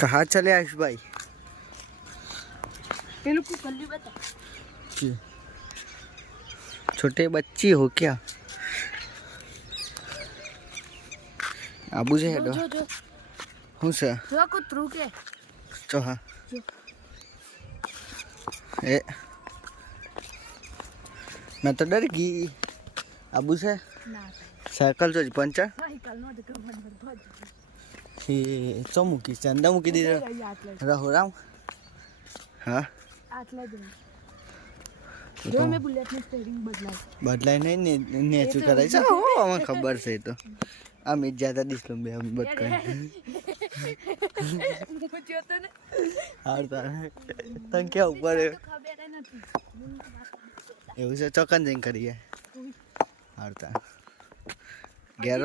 कहाँ चले आयुष भाई? छोटे बच्ची हो क्या? आबू से हेडो हूँ से जो कुतरू के चो हाँ ए मैं तो डर गई। आबू से साइकिल जो पंचर चो मुकी चंदा मुकी दी रहो राम हाँ जो मैं बुलेट में स्टीयरिंग बदलाय नहीं नेचू कराय છે હો અમે ખબર છે તો આમ જ્યાદા દિસલો બે આમ બત કરે પૂછ્યો તો ને હારતા તન કે ઉપર એવું છે ચોકન જઈને કરીએ હારતા ઘેર